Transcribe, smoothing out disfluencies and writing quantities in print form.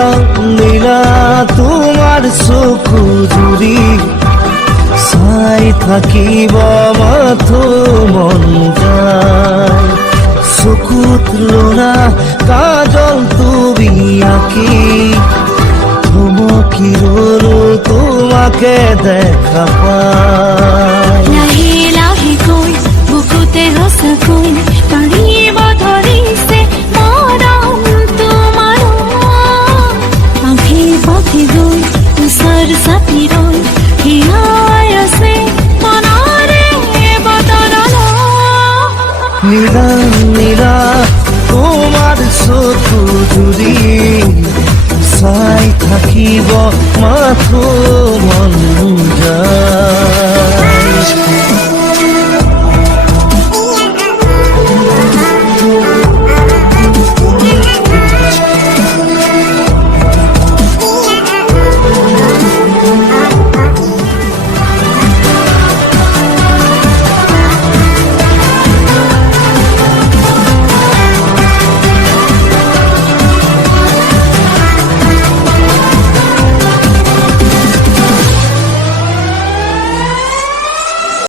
নীলা নীলা তোমাৰ চকু জুৰি চাই থাকিব মাথো মন যায় চকুত লোনা কাজল তুমি আঁকি থমকি ৰলো তোমাকে দেখা পাই লাহে লাহে কৈ বুকুতে সঁচাকৈ কাঢ়িব ধৰিছে মৰম তোমাৰ আঁখি পাখি গৈ ওচৰ চাপি ৰৈ হিয়াই আছে মনৰে বতৰলৈ নীলা নীলা তোমাৰ চকু জুৰি চাই থাকিব মাথো